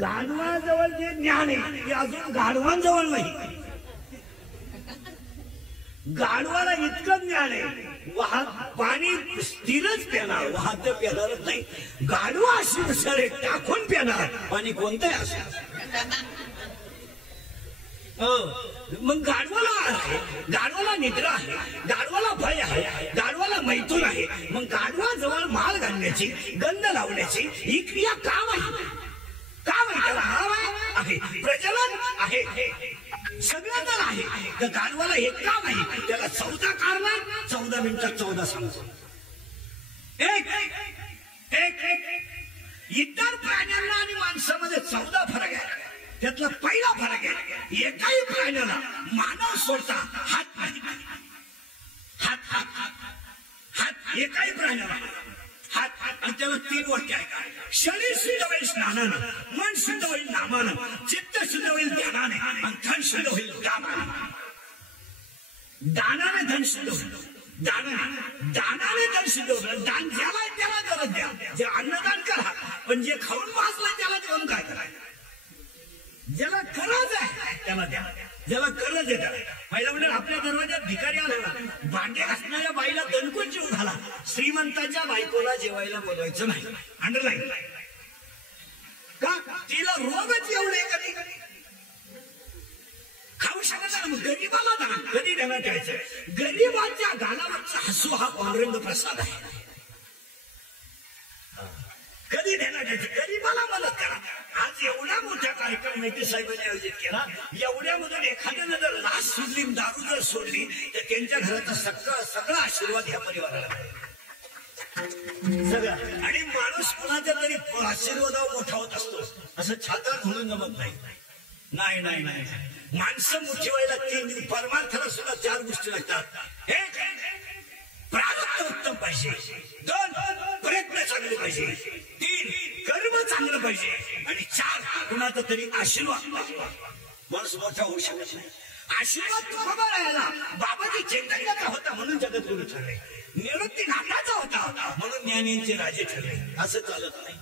गाढवाजवळ जे ज्ञान आहे ते अजून गाढवांजवळ नाही. गाढवाला इतकं ज्ञान आहे पाणी स्थिरच पिणार, वाहत पिणारच नाही. गाढवा अशी उसळे टाकून पिणार पाणी कोणतंही असणार. मग गाढवाला निद्रा आहे, गाढवाला भय आहे, गाढवाला मैथून आहे. मग गाढवाजवळ माल घालण्याची, गंध लावण्याची ही क्रिया काम आहे. काम आहे, त्याला नाव आहे, प्रजनन आहे, सगळं तर आहे. तर गाढवाला हे काम आहे. त्याला 14 कारण 14 मिनिटात 14 सांगतो. इतर प्राण्यांना आणि माणसामध्ये 14 फरक आहे. त्यातला पहिला फरक आहे, एकाही प्राण्याला मानव सोडता हात नाही. हात हात हात एकाही प्राण्याला हात. आणि त्याला 3 वाक्य आहे. शरीर शुद्ध होईल स्नानानं, मन शुद्ध होईल नामानं, चित्त शुद्ध होईल ध्यानाने, आणि धन शुद्ध होईल दानाने. दानाने धन शुद्ध होईल. दानाने धन शुद्ध होईल. दान ज्याला त्याला गरज द्या. जे अन्नदान करा, पण जे खाऊन वाचलाय त्याला देऊन काय करायचं. ज्याला गरज आहे त्याला द्या. ज्याला गरज आहे त्याला. पहिला म्हणजे आपल्या दरवाज्यात भिकारी आला, भांडे घासणाऱ्या बाईला दणकून जीव घाला. श्रीमंताच्या बायकोला जेवायला बोलवायचं नाही. अंडरलाईन का? तिला रोगच एवढे कधी खाऊ शकत नाही. मग गरीबाला दान कधी देण्यात यायचं. गरीबाच्या गालावरचा हसू हा पांडुरंग प्रसाद आहे. कधी देण्यात यायचं. गरीबाला मदत करा. आज एवढा मोठा कार्यक्रम मेटे साहेबांनी आयोजित केला. एवढ्यामधून एखाद्यानं जर लाच सोडली, दारू जर सोडली, तर त्यांच्या घराचा सगळा आशीर्वाद ह्या परिवाराला सगळा. आणि माणूस कुणाच्या तरी आशीर्वादावर मोठा होत असतो असं छाता म्हणून जमत नाही. नाही नाही नाही. माणसं मोठी व्हायला 3 परमार्थाला सुद्धा 4 गोष्टी लागतात. 1 प्रारब्ध उत्तम पाहिजे, 2 प्रयत्न चांगले पाहिजे, 3 कर्म चांगलं पाहिजे, आणि 4 कुणाचा तरी आशीर्वाद. माणूस मोठा होऊ शकत नाही. आशीर्वाद तुकोबा राहिला. बाबाजी चैतन्याचा होता म्हणून जगद्गुरु ठरले. निवृत्ती नाथाचा होता म्हणून ज्ञानींचे राजे ठरले. असं चालत नाही.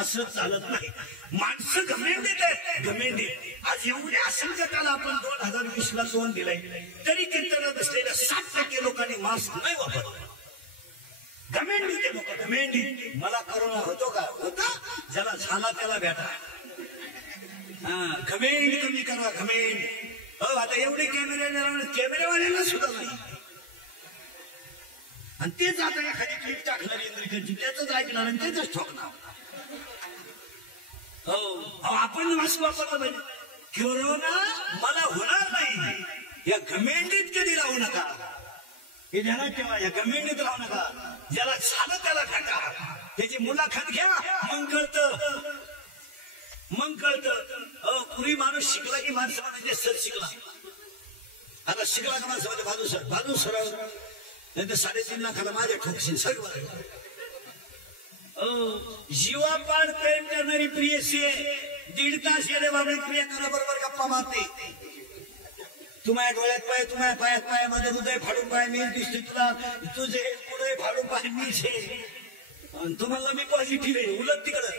असं चालत नाही. माणसं घमेंडीत आहेत. घमेंडीत आज एवढ्या असंख्याकाला आपण 2020ला तोंड दिलंय, तरी कीर्तनात असलेल्या 7% लोकांनी मास्क नाही वापरला. घमेंडी लोक, घमेंडी. मला करोना होतो का? होता. ज्याला झाला त्याला भेटा. घमेंड कमी करा. घमेंड. आता एवढे कॅमेरेवाल्यांना सुद्धा नाही. आणि तेच आता एखादी क्लिप टाकणार इंद्रिकांची, त्याच ऐकणार आणि तेच ठोकणार. आपण मास्क वापरला पाहिजे. कोरोना मला होणार नाही या घमेंडीत कधी राहू नका. हे ध्यानात ठेवा. या घमेंडीत राहू नका. ज्याला झालं त्याला भेटा. त्याची मुलाखत घ्या. मग कळतं. पूर्वी माणूस शिकला की माणसं म्हणायचे सर शिकला. आता शिकला का माणसं बाजू सराव नाही तर 3.5 लाखाला माझ्या ठोकशील सर्व. जीवापाड प्रेम करणारी प्रियसी 1.5 तास येणे बाबा प्रियकरा बरोबर गप्पा मारते. तुम्हाला डोळ्यात पाय, तुम्हाला पायात पाय, माझं हृदय फाडून पाय मी दिसते तुला, तुझे पुढे फाडून पाय मीच आहे, तुम्हाला मी पॉझिटिव्ह आहे. उलट तिकडं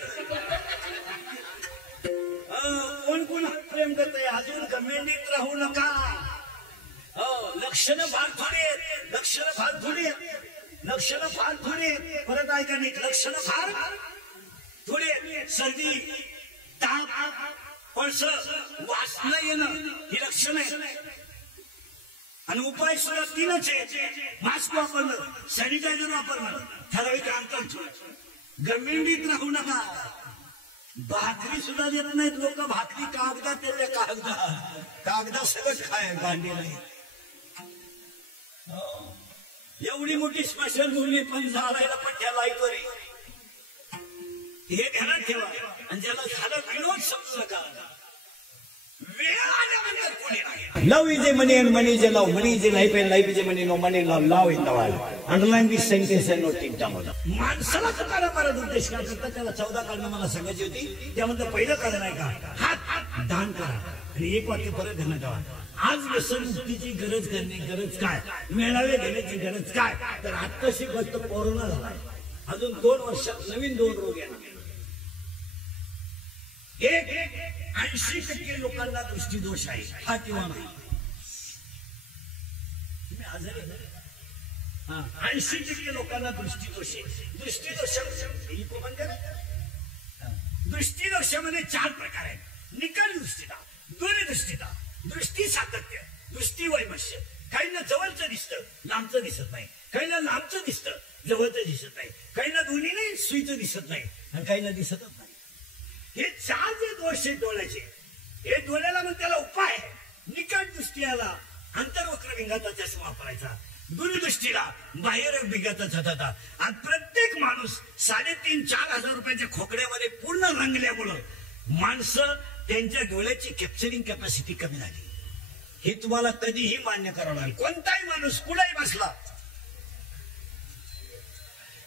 कोण प्रेम करतंय. अजून कमेंडीत राहू नका. लक्षणं फार थोडी. परत ऐका नाही. लक्षणं फार थोडी. सर्दी, ताप, पळस, वाचणं येणं ही लक्षणं आहे. आणि उपाय सुद्धा 3च आहे. मास्क वापरणं, सॅनिटायझर वापरणं, ठराविक अंतर ठेवणं. गमेंडीत राहू नका. भाकरी सुद्धा देत नाहीत लोक. भाकरी कागदात येते. कागदा सगळं खाय भांडी नाही. एवढी मोठी स्पेशल मुली पण झाडायला पट्ट्या लाईटवर. हे ध्यानात ठेवा. आणि ज्याला झालं विनोद समजू नका. वेळ आल्यानंतर कोणी नाही. Love is a money and money is a love. Money is a life and life is a money. No money love in the world. Underline this sentence and note it down. माणसाला तुकारा परत उद्देश काय करता. त्याला 14 कारणं मला सांगायची होती. त्यामध्ये पहिलं कारण आहे का, हात दान करा. आणि 1 वाक्य परत ध्यानात ठेवा. आज व्यसनमुक्तीची गरज काय, मेळावे घेण्याची गरज काय. तर आत्ताशी गोष्ट कोरोना झाला. अजून 2 वर्षात नवीन 2 रोग येणार. 80% लोकांना दृष्टीदोष आहे, हा किंवा नाही. तुम्ही आजारी आहे ना? 80% लोकांना दृष्टीदोष आहे. दृष्टीदोषामध्ये 4 प्रकार आहेत. निकट दृष्टीता, दूरदृष्टीता, दृष्टी सातत्य, दृष्टी वैमश्य. काहींना जवळचं दिसतं, लांबचं दिसत नाही. काहींना लांबचं दिसतं, जवळचं दिसत नाही. काहींना दोन्ही नाही, सुईचं दिसत नाही, आणि काहींना दिसतच नाही. हे 4 जे दोष आहेत डोळ्याचे, हे डोळ्याला मग त्याला उपाय आहे. निकट दृष्टीला अंतर्वक्र भिंगाचा चष्मा वापरायचा, दूरदृष्टीला बाह्य भिंगाचा छताचा. आज प्रत्येक माणूस 3,500-4,000 रुपयाच्या खोकड्यामध्ये पूर्ण रंगल्यामुळं माणसं त्यांच्या डोळ्याची कॅप्चरिंग कॅपॅसिटी कमी झाली. हे तुम्हाला कधीही मान्य करावं लागेल. कोणताही माणूस कुठेही बसला,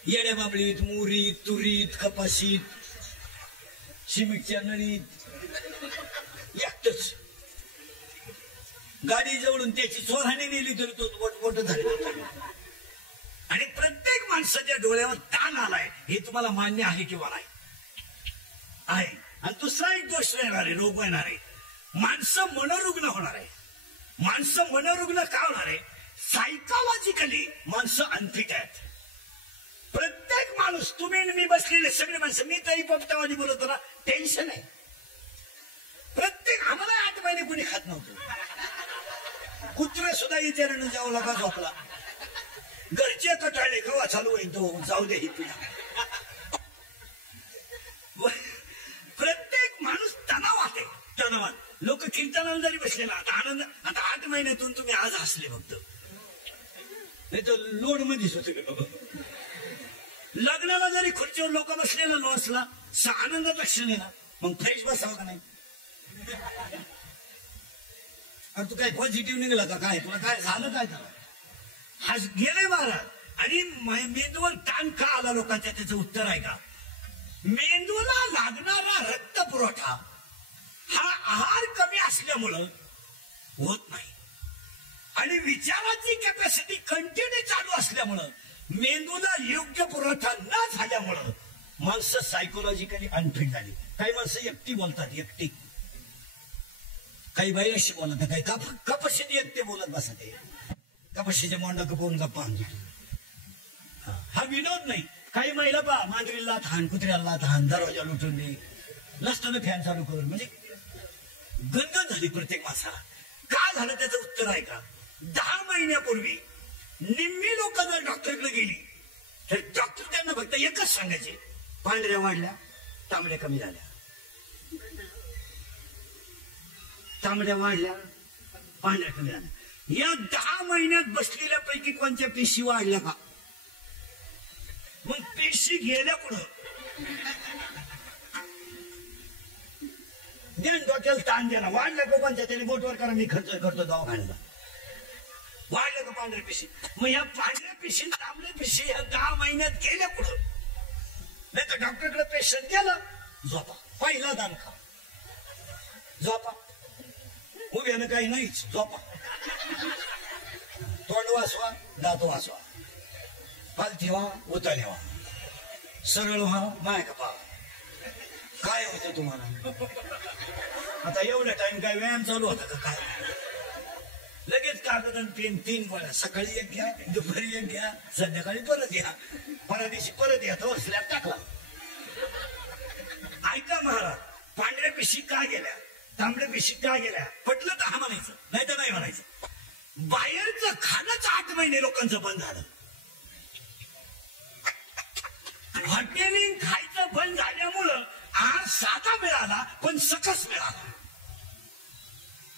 येड्या बाबळीत, मुरीत, तुरीत, कपाशीत, सिमेंटच्या नळीत, एकटच गाडी जवळून त्याची चोराने नेली तरी तो मोठं झाले. आणि प्रत्येक माणसाच्या डोळ्यावर ताण आलाय, हे तुम्हाला मान्य आहे किंवा नाही? आहे. आणि दुसरा एक दोष येणार आहे, रोग येणार आहे. माणसं मनोरुग्ण होणार आहे. माणसं मनोरुग्ण का होणार आहे? सायकोलॉजिकली माणसं अनफिट आहेत. प्रत्येक माणूस, तुम्ही मी बसलेले सगळे माणसं, मी तरी पप्तावादी बोलतो ना, टेन्शन आहे. प्रत्येक, आम्हाला 8 महिने कुणी खात नव्हतं. कुत्रे सुद्धा विचारानं जाऊ लागा झोपला. घरचे कटाळे केव्हा चालू होईल तो, जाऊ दे ही पिढा. प्रत्येक माणूस तणावात आहे, तणावात. लोक कीर्तनाला जरी बसलेला, आता आनंद, आता 8 महिन्यातून तुम्ही आज हसले फक्त, नाही तर लोड मध्येच होते. लग्नाला जरी खुर्चीवर लोक बसलेला नसला, आनंदाचा क्षण आहे ना, मग फ्रेश बसावं का नाही? तू काय पॉझिटिव्ह निघाला का काय? तुला काय झालं काय? त्याला आज गेले महाराज. आणि मेंदूवर ताण का आला लोकांच्या, त्याचं उत्तर आहे का? मेंदूला लागणारा रक्त पुरवठा हा आहार कमी असल्यामुळं होत नाही, आणि विचाराची कॅपॅसिटी कंटिन्यू चालू असल्यामुळं, मेंदूला योग्य पुरवठा न झाल्यामुळं माणसं सायकोलॉजिकली अनफिट झाली. काही माणसं एकटी बोलतात, एकटी. काही बाईशी बोलत, काही कपाशीने एकटे बोलत बसते. कपाशीचे मोंडा कपवून गप्पा. हा विनोद नाही. काही महिला पा मांजरीला लहान, कुत्र्याला लहान, दरवाजा लुटून दे, नसताना फॅन चालू करून, म्हणजे गंगन झाली प्रत्येक माणसाला. का झालं त्याचं उत्तर आहे का? 10 महिन्यापूर्वी निम्मी लोक जर डॉक्टरकडे गेली तर डॉक्टर त्यांना फक्त एकच सांगायचे, पांढऱ्या वाढल्या, तांबड्या कमी झाल्या. तांबड्या वाढल्या, पांढऱ्या कमी झाल्या. या 10 महिन्यात बसलेल्या पैकी कोणत्या पेशी वाढल्या का? मग पेशी गेल्या कुठं? ज्ञान डोक्याला ताण द्या ना. वाढल्या का कोणत्या? त्याने बोटवर करा, मी खर्च करतो दवाखान्याला. वाढल्या का पांढऱ्या पेशी? मग या पांढऱ्या पेशी, तांबड्या पेशी या 10 महिन्यात गेल्या कुठं? नाही तर डॉक्टरकडे पेशंट गेला, झोपा, पहिला दान खा, झोपा, उभ्यानं काही नाहीच, झोपा, तोंड वाचवा, दात वाचवा, पालथी व्हा, उताने व्हा, सरळ व्हा, माय का पा. काय होतं तुम्हाला? आता एवढा टाइम काय व्यायाम चालू होता का काय? लगेच कागद आणि पेन 3 गोळ्या, सकाळी एक घ्या, दुपारी एक घ्या, संध्याकाळी परत घ्या, परदिवशी परत या, तो स्लॅब टाकला. ऐका महाराज, पांढऱ्या पेशी का गेल्या, तांबड्या पेशी का गेल्या? पटलं तर हा म्हणायचं, नाही तर नाही म्हणायचं. बाहेरचं खाणंच 8 महिने लोकांचं बंद झालं. हॉटेलिंग खायचं बंद झाल्यामुळं आज साधा मिळाला पण सकस मिळाला,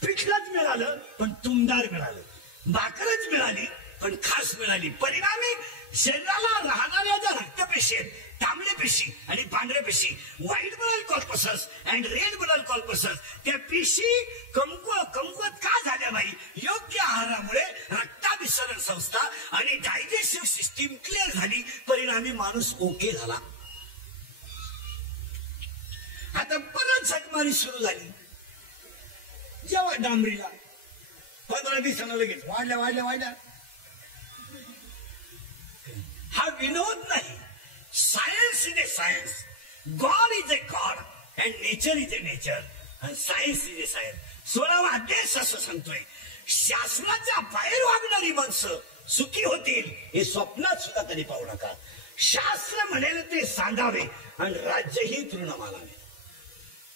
पिठलंच मिळालं पण तुमदार मिळालं, भाकरच मिळाली पण खास मिळाली. परिणामी शरीराला राहणाऱ्या ज्या रक्तपेशी आहेत, तांबड्या पेशी आणि पांढऱ्या पेशी, white blood corpuscles and red blood corpuscles, त्या पेशी कमकुवत का झाल्या नाही? योग्य आहारामुळे रक्ताभिसरण संस्था आणि डायजेस्टिव्ह सिस्टीम क्लिअर झाली, परिणामी माणूस ओके झाला. आता परत झकमारी सुरू झाली. जेव्हा डांबरीला 15 दिवसांना लगेच वाढल्या वाढल्या वाढल्या. हा विनोद नाही, science is a science. God is a God and nature is a nature and science is a science. 16वा अध्याय असं सांगतोय, शास्त्राच्या बाहेर वागणारी माणसं सुखी होतील हे स्वप्नात सुद्धा कधी पाहू नका. शास्त्र म्हणेल ते सांगावे आणि राज्यही तृण मानावे.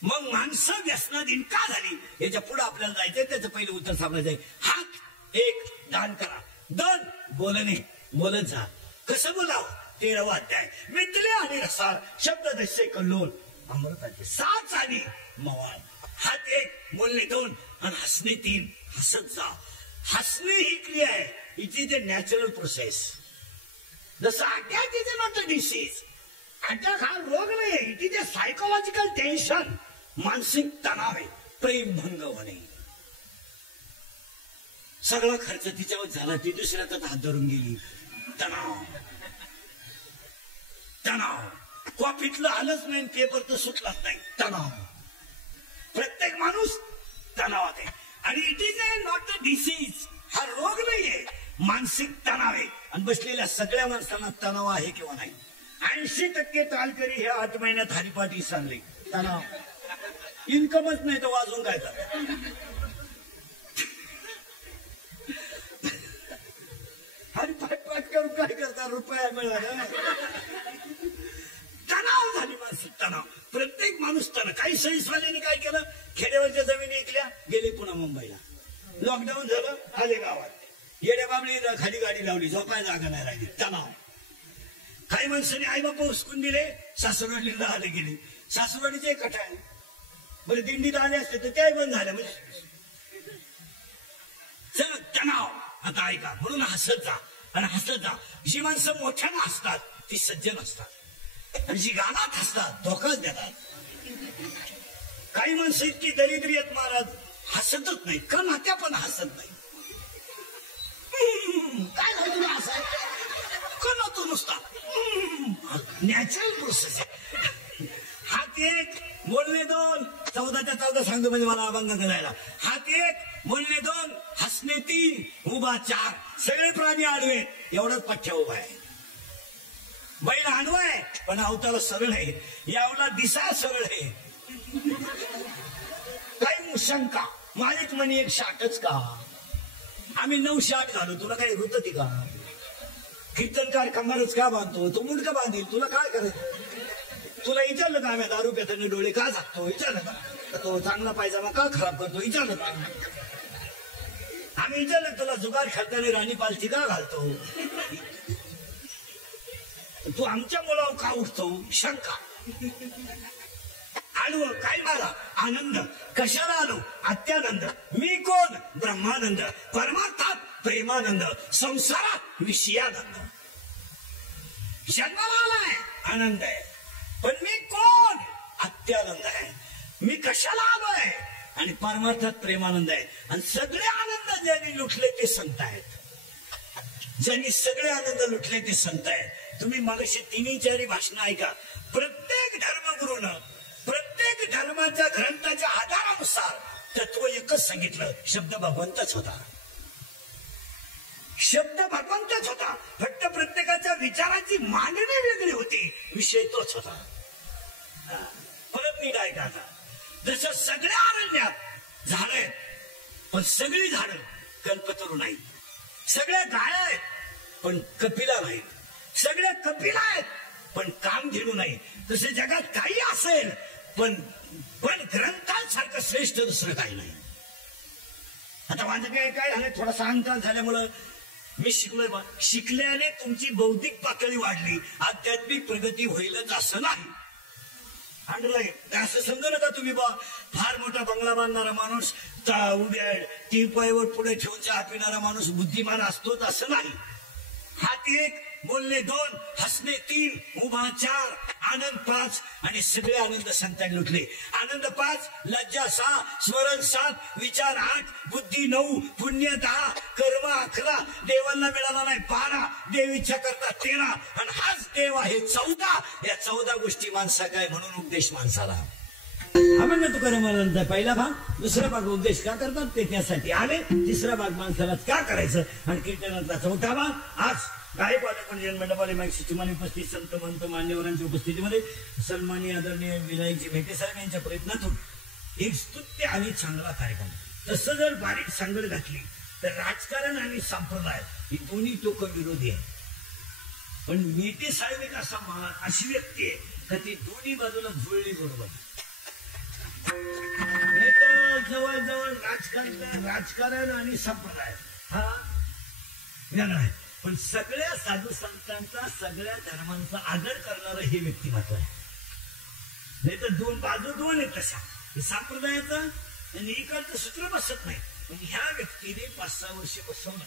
मग माणसं व्यसनाधीन का झाली याच्या पुढे आपल्याला जायचंय. त्याचं पहिलं उत्तर सापडायचं आहे. हात एक दान करा, 2 बोलणे, बोलत जा. कसं बोलावं? 13वा अध्याय. मितले आणि रसाळ शब्द दस्य कल्लोळ अमृताचे 7 आणि मवाळ. हात एक, बोलणे 2 आणि हसणे 3. हसत जा. हसणे ही क्रिया आहे, it is a natural process. जसं attack is not a disease. Attack हा रोग नाही, it is a psychological tension, मानसिक तणाव आहे, प्रेमभंग होणे. सगळा खर्च तिच्यावर झाला, ती दुसऱ्याचा हात धरून गेली. तणाव तणाव. कॉफीतलं आलंच नाही, पेपर तर सुटलाच नाही. तणाव. प्रत्येक माणूस तणावात आहे. आणि it is A not a disease. हा रोग नाहीये, मानसिक तणाव आहे. आणि बसलेल्या सगळ्या माणसांना तणाव आहे किंवा नाही. 80% तालकरी हे 8 महिन्यात हरिपाठी सांगले. तणाव. इन्कमच नाही तर वाजून काय झालं. हरिपाठ करून काय करता, रुपया मिळाला. तणाव झाली, मानसिक तणाव. प्रत्येक माणूस तणाव. काही सहीसवाल्यांनी काय केलं, खेड्यावरच्या जमिनी ऐकल्या, गेले पुन्हा मुंबईला. लॉकडाऊन झालं, आले गावात. येड्या बाबळी खाली गाडी लावली, झोपाय जागा नाही राहिली. तणाव. काही माणसांनी आई बापा उचकून दिले, सासरवाडीला आले गेले. सासरवाडीचे कटाळ. बरं दिंडीत आले असते तर त्याही बंद झाल्या. म्हणजे चल तणाव. आता ऐका, म्हणून हसत जा आणि हसत जा. जी माणसं मोठ्यानं हसतात ती सज्जन असतात, आणि जी गावात हसतात धोकाच देतात. काही माणसं इतकी दरिद्री आहेत महाराज, हसतच नाही. का नात्या पण हसत नाही. काय झालं तुला हसाय? का नातो नुसता. नॅचरल प्रोसेस आहे. हात एक, बोलणे 2. 14च्या 14 सांगतो म्हणजे मला अभंग करायला. हात एक, बोलणे 2, हसणे 3, उभा 4. सगळे प्राणी आडवे, एवढाच पठ्ठ्या उभा आहे. बैल आडवा आहे पण अवताला सरळ आहे, यावला दिसा सरळ आहे. काही शंका, मालिक म्हणे 1 शाटच का? आम्ही 9 शाट घालू, तुला काही रुतती का? कीर्तनकार कंबरच का बांधतो, तो मुंडका बांधील, तुला काय करायचं? तुला विचारलं का आम्ही दारू पेताना डोळे का झाकतो? विचारलं का? तो चांगला पायजामा का खराब करतो? विचारलं का? आम्ही विचारलं तुला जुगार खेळताना राणी पालथी का घालतो? तू आमच्या मुलावर का उठतो? शंका. आलो काय मला आनंद, कशाला आलो? अत्यानंद. मी कोण? ब्रह्मानंद. परमार्थात प्रेमानंद, संसारात विषयानंद. जन्माला आलाय आनंद आहे, पण मी कोण? अत्यानंद आहे. मी कशाला आलोय? आणि परमार्थात प्रेमानंद आहे. आणि सगळे आनंद ज्यांनी लुटले ते संत आहेत. ज्यांनी सगळे आनंद लुटले ते संत आहेत. तुम्ही मगाशी 3-4 भाषणं ऐका. प्रत्येक धर्मगुरूनं प्रत्येक धर्माच्या ग्रंथाच्या आधारानुसार तत्व एकच सांगितलं, शब्द भगवंतच होता. शब्द भगवंतच होता. फक्त प्रत्येकाच्या विचाराची मांडणी वेगळी होती, विषय तोच होता. परत नीट ऐका आता. जसं सगळ्या अरण्यात झाड आहेत पण सगळी झाडं कल्पतरू नाही. सगळ्या गाया आहेत पण कपिला नाहीत. सगळ्या कपिला आहेत पण कामधेनू नाही. तसे जगात काही असेल पण ग्रंथांसारखं श्रेष्ठ दुसरं काही नाही. आता माझं काय झालं, थोडासा अहंकार झाल्यामुळं मी शिकलोय. शिकल्याने तुमची बौद्धिक पातळी वाढली, आध्यात्मिक प्रगती होईलच असं नाही. असं समजू नका तुम्ही बा फार मोठा बंगला बांधणारा माणूस, उभ्या टीपायवर पुढे ठेवून चहा पिणारा माणूस बुद्धिमान असतोच असं नाही. हात 1, बोलणे 2, हसणे 3, उभा 4, आनंद 5. आणि सगळे आनंद संतांनी लुटले. आनंद 5, लज्जा 6, स्मरण 7, विचार 8, बुद्धी 9, पुण्य 10, कर्म 11, देवांना मिळाला नाही 12, देव इच्छा करता 13, आणि हाच देव आहे 14. या 14 गोष्टी माणसा काय म्हणून उपदेश माणसाला. अभंग तुकारामांचा पहिला भाग, दुसरा भाग उपदेश का करतात ते त्यासाठी आले. तिसरा भाग माणसाला का करायचं, आणि कीर्तनाचा 4था भाग आज गायकवाड पंडित मंडपाले माईक सिस्टमाने उपस्थित संत महंत मान्यवरांच्या उपस्थितीमध्ये सन्माननीय आदरणीय विनायकजी मेटे साहेब यांच्या प्रयत्नातून एक स्तुत्य आणि चांगला कार्यक्रम. तसं जर बारीक सांगड घातली तर राजकारण आणि संप्रदाय ही दोन्ही टोकं विरोधी आहे. पण मेटे साहेब एक अशी व्यक्ती आहे का ती दोन्ही बाजूला जुळली बरोबर. नाही तर जवळजवळ राजकारण आणि संप्रदाय हा वेगळा आहे. पण सगळ्या साधू संतांचा सगळ्या धर्मांचा आदर करणारं हे व्यक्तिमत्व आहे. नाही तर दोन बाजू दोन आहेत तशा संप्रदायाचा आणि इकडचं सूत्र बसत नाही. पण ह्या व्यक्तीने 5-6 वर्ष बसवलं.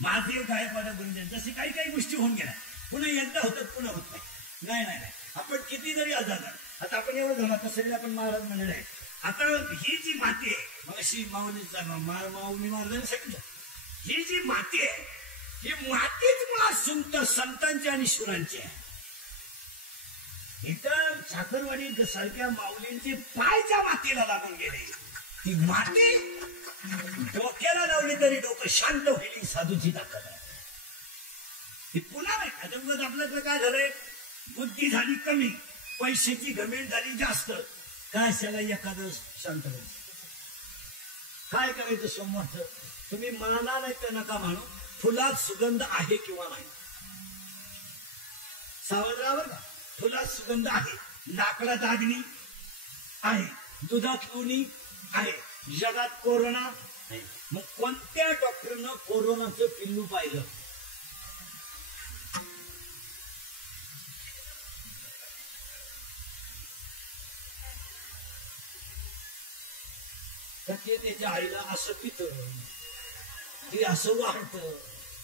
महादेव गायकवाड गुरुजन जसे काही काही गोष्टी होऊन गेल्या पुन्हा एकदा होतात पुन्हा होत नाही. नाही आपण किती जरी आजार आता आपण एवढं झालं आता सगळे आपण महाराज म्हणले आहे. आता ही जी माती आहे मग अशी माऊलीचा माऊली महाराजांनी सांगितलं ही जी माती आहे ही मातीच मुळात संतांची आणि शुरांची आहे. इतर साखरवाडी सारख्या माऊलींचे पाय ज्या मातीला लागून गेले ती माती डोक्याला लावली तरी डोकं शांत होईल साधूची ताकद आहे. ती पुन्हा नाही त्याच्यामुळे आपल्याकडे काय झालंय बुद्धी झाली कमी पैशाची गमेंट झाली जास्त. काय त्याला एखादं शांत व्हायचं काय करायचं सोमवारचं तुम्ही माना नाही तर नका म्हणू. फुलात सुगंध आहे किंवा नाही सावधरावर का फुलात सुगंध आहे. लाकडात अग्नी आहे. दुधात लोणी आहे. जगात कोरोना आहे. मग कोणत्या डॉक्टरनं कोरोनाचं पिल्लू पाहिलं. त्याच्या आईला असं पित ते असं वाढतं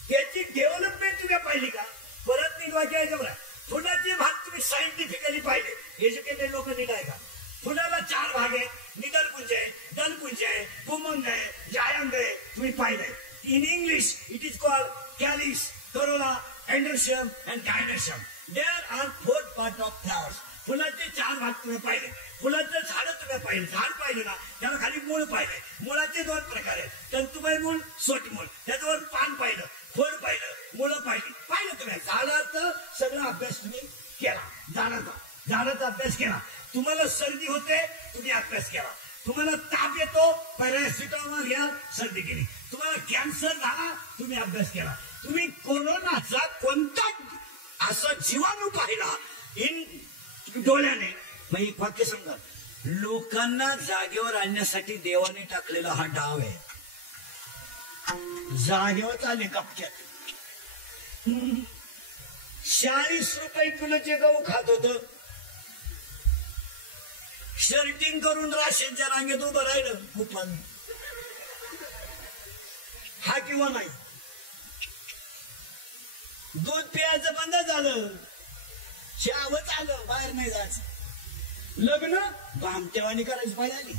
त्याची डेव्हलपमेंट तुम्ही पाहिली का. परत निघवायची आहे बघा. फुलाचे भाग तुम्ही सायंटिफिकली पाहिले एज्युकेटेड लोक निघाय का. फुलाला 4 भाग आहेत. निदलपुंज आहे दलपुंज आहे पुमंग आहे जायंग आहे. तुम्ही पाहिलंय in English it is called calyx corolla androecium and gynoecium. There are 4 part of flowers. फुलाचे 4 भाग तुम्ही पाहिले. फुलाचं झाड तुम्ही पाहिलं झाड पाहिलं ना त्याला खाली मूळ पाहिलंय. मुळाचे 2 प्रकार आहेत तंतुमय मूळ सोट मूळ. त्याच्यावर पान पाहिलं फळ पाहिलं मुळं पाहिलं तुम्ही. झाडाचा सगळा अभ्यास तुम्ही केला. झाडाचा अभ्यास केला. तुम्हाला सर्दी होते तुम्ही अभ्यास केला. तुम्हाला ताप येतो पॅरासिटामॉल घ्या सर्दी केली. तुम्हाला कॅन्सर झाला तुम्ही अभ्यास केला. तुम्ही कोरोनाचा कोणता असा जीवाणू पाहिला इन डोळ्याने. मग एक वाक्य सांगा लोकांना जागेवर आणण्यासाठी देवाने टाकलेला हा डाव आहे. जागेवर आले कपक्यात 40 रुपये किलोचे गहू खात होत. शर्टिंग करून राशनच्या रांगेत उभं राहिलं कुठं हा किंवा नाही. दूध प्यायचं बंद झालं. शावच आलं बाहेर नाही जायचं. लग्न भामटेवानी करायची पाहिजे आली.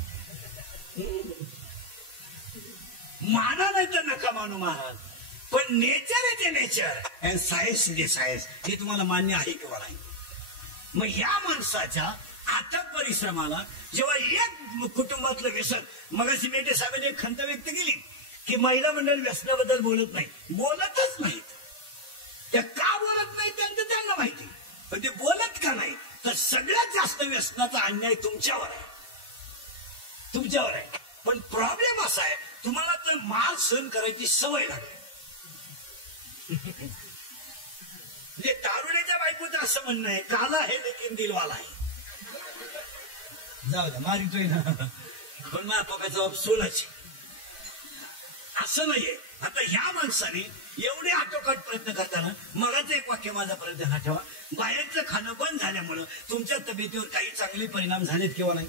माना नाही तर नका मानू महाराज. पण नेचर आहे ते nature and science is science हे तुम्हाला मान्य आहे किंवा नाही. मग या माणसाच्या अथक परिश्रमाला जेव्हा एक कुटुंबातलं व्यसन मगाशी मेटे साहेबांनी एक खंत व्यक्त केली की महिला मंडळ व्यसनाबद्दल बोलत नाही. बोलतच नाहीत. त्या का बोलत नाही त्यांचं त्यांना माहिती. पण ते बोलत का नाही तर सगळ्यात जास्त व्यसनाचा अन्याय तुमच्यावर आहे. तुमच्यावर आहे. पण प्रॉब्लेम असा आहे तुम्हाला तर माल सहन करायची सवय लागली. म्हणजे दारुड्याच्या बायकोचं असं म्हणणं आहे काला आहे लेकिन दिलवाला आहे. जाऊ द्या मारितोय ना पण माझ्या पकाचा सोनाची असं नाहीये. आता ह्या माणसाने एवढे आटोकाट प्रयत्न करताना मगाच एक वाक्य माझा परत ध्यानात ठेवा. बाहेरचं खाणं बंद झाल्यामुळं तुमच्या तब्येतीवर काही चांगले परिणाम झालेत किंवा नाही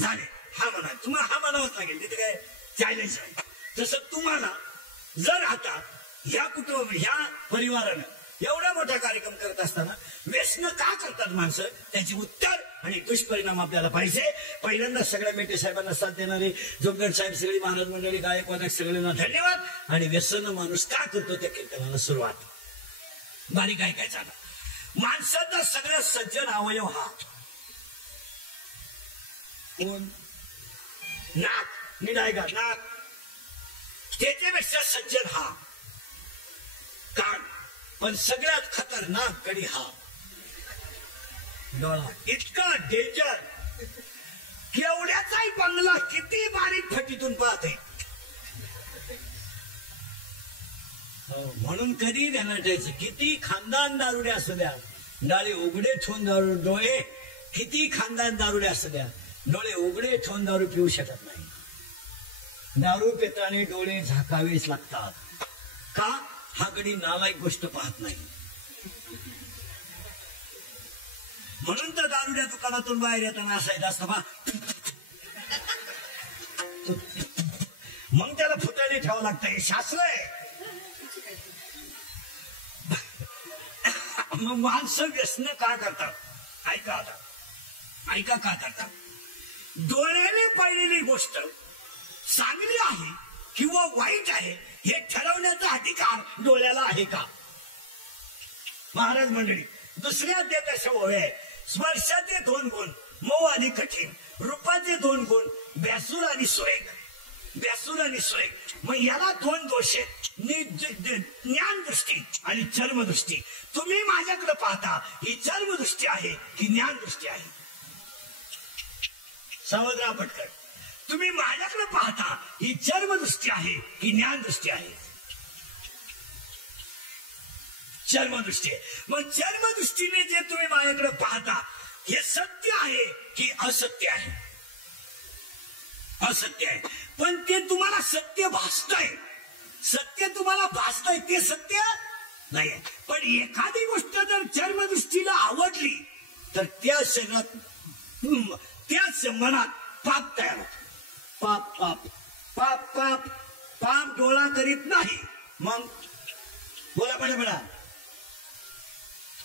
झाले. हा म्हणा तुम्हाला हा म्हणावंच लागेल तिथे काय चॅलेंज आहे. तसं तुम्हाला जर आता ह्या कुटुंब ह्या परिवारानं एवढा मोठा कार्यक्रम करत असताना व्यसन का करतात माणसं त्याची उत्तर आणि दुष्परिणाम आपल्याला पाहिजे. पहिल्यांदा सगळ्या मेटे साहेबांना साथ देणारे जोगदंड साहेब सगळी महाराज मंडळी गायकवाद सगळ्यांना धन्यवाद. आणि व्यसन माणूस का करतो त्या कीर्तनाला सुरुवात बारीक ऐकायचा. माणसाचा सगळ्यात सज्जन अवयव हा कोण नाक. नीट ऐका नाक. त्याच्यापेक्षा सज्जन हा कान, पण सगळ्यात खतरनाक कडी हा डोळा. इतका डेंजर, केवढ्याचाही बंगला किती बारीक फटीतून पाहते. म्हणून कधी ध्यानात ठेवायचं, किती खानदान दारुडे असू द्या, डोळे उघडे ठेवून दारू, डोळे किती खानदान दारुडे असू द्या, डोळे उघडे ठेवून दारू पिऊ शकत नाही. दारू पिताने डोळे झाकावेच लागतात. का? हा गडी नालायक गोष्ट पाहत नाही. म्हणून तर दारुड्या दुकानातून बाहेर येताना असायचं असतं बा, मग त्याला फुटाने ठेवावं लागतं. हे शास्त्र आहे. मग माणसं व्यसन का करतात? ऐका आता, ऐका का करतात. डोळ्याने पाहिलेली गोष्ट चांगली आहे किंवा वाईट आहे हे ठरवण्याचा अधिकार डोळ्याला आहे का? महाराज मंडळी, दुसऱ्या देताच्या ओव्या, स्पर्शाचे 2 गुण, मऊ आणि कठीण, रूपाचे 2 गुण, बेसूर आणि सुरेख, बेसूर आणि सुरेख. मग याला 2 दोष आहेत, ज्ञान दृष्टी आणि चर्मदृष्टी. तुम्ही माझ्याकडे पाहता ही चर्मदृष्टी आहे की ज्ञान दृष्टी आहे? सावधरा पटकन. तुम्ही माझ्याकडे पाहता ही चर्मदृष्टी आहे की ज्ञान दृष्टी आहे? चर्मदृष्टी. मग चर्मदृष्टीने जे तुम्ही माझ्याकडे पाहता हे सत्य आहे की असत्य आहे? असत्य आहे. पण ते तुम्हाला सत्य भासतंय, सत्य तुम्हाला भासतंय, ते सत्य नाही. पण एखादी गोष्ट जर चर्मदृष्टीला आवडली तर त्या शरीरात, त्याच मनात पाप तयार होतो. पाप पाप पाप पाप पाप डोळा करीत नाही. मग बोला बडा बडा,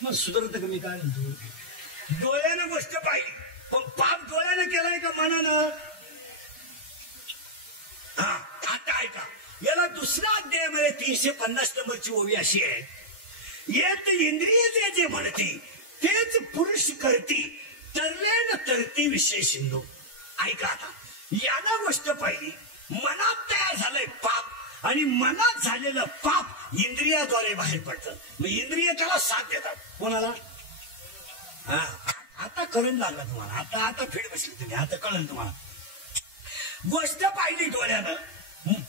मग सुधारत का? मी काय म्हणतो, डोळ्यानं गोष्ट पाहिली पण पाप डोळ्यानं केलाय का मनानं? हा, आता ऐका, याला दुसरा अध्यायामध्ये 350 नंबरची ओवी अशी आहे, येत इंद्रिय जे म्हणते तेच पुरुष करती, तरले न तरती विषय सिंधू. ऐका आता, यानं गोष्ट पाहिली, मनात तयार झालंय पाप आणि मनात झालेलं पाप इंद्रियाद्वारे बाहेर पडतं. मग इंद्रिय त्याला साथ देतात. कोणाला? हा, आता कळून लागलं तुम्हाला. आता आता फेड बसली तुम्ही, आता कळलं तुम्हाला. गोष्ट पाहिली डोळ्यानं,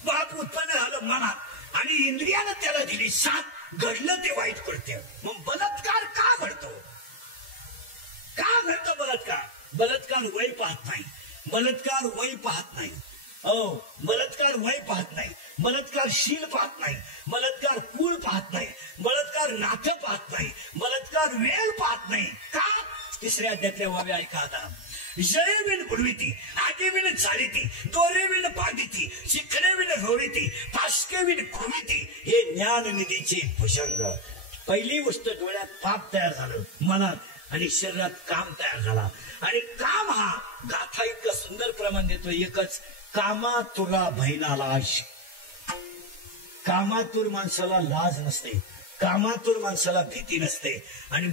पाप उत्पन्न झालं मनात आणि इंद्रियानं त्याला दिली साथ, घडलं ते वाईट पडते. मग बलात्कार का घडतो? का घडतो बलात्कार? बलात्कार वय पाहत नाही, बलात्कार वय पाहत नाही. बलात्कार वय पाहत नाही, बलात्कार शील पाहत नाही, बलात्कार कुळ पाहत नाही, बलात्कार नातं पाहत नाही, बलात्कार वेळ पाहत नाही. का? तिसऱ्या अध्यायातल्या वाव्या ऐका आता. जय विण बुडविती, आगे विण चालिती, दोरे विण बांधिती, शिखरे विण रोविती, पाशके विण खुमिती, हे ज्ञाननिधीचे भुजंग. पहिली गोष्ट, डोळ्यात पाप तयार झालं मनात आणि शरीरात काम तयार झाला. आणि काम हा गाथा इतकं सुंदर प्रमाण देतो एकच, कामातुरा भैना लाज. कामातूर माणसाला लाज नसते, कामातूर माणसाला भीती नसते. आणि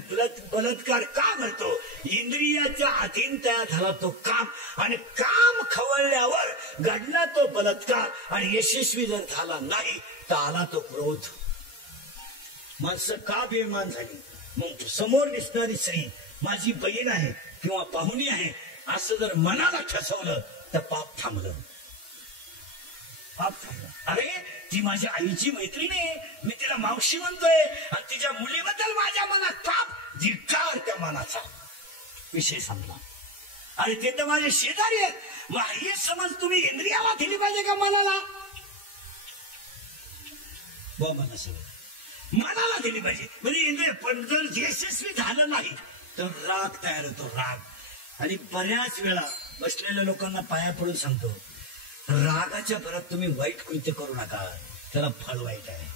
बलात्कार का घडतो? इंद्रियाच्या अधीन तयार झाला तो काम, आणि काम खवळल्यावर घडला तो बलात्कार, आणि यशस्वी जर झाला नाही तर आला तो क्रोध. माणसं का बेमान झाली? मग समोर दिसणारी स्त्री माझी बहीण आहे किंवा पाहुणी आहे असं जर मनाला ठसवलं तर पाप थांबलं. पाप थांबलं. अरे ती माझ्या आईची मैत्रीण आहे, मी तिला मावशी म्हणतोय, आणि तिच्या मुलीबद्दल माझ्या मनात पाप, धिक्कार त्या मनाचा. विषय संपला. आणि ते तर माझे शेजारी आहेत. मग हे समज तुम्ही इंद्रियाला दिली पाहिजे का मनाला? मनाला दिली पाहिजे. म्हणजे इंद्रिय, पण जर यशस्वी झालं नाही तर राग तयार होतो, राग. आणि बऱ्याच वेळा बसलेल्या लोकांना पाया पडून सांगतो, रागाच्या परत तुम्ही वाईट कृत्य करू नका, त्याला फळ वाईट आहे.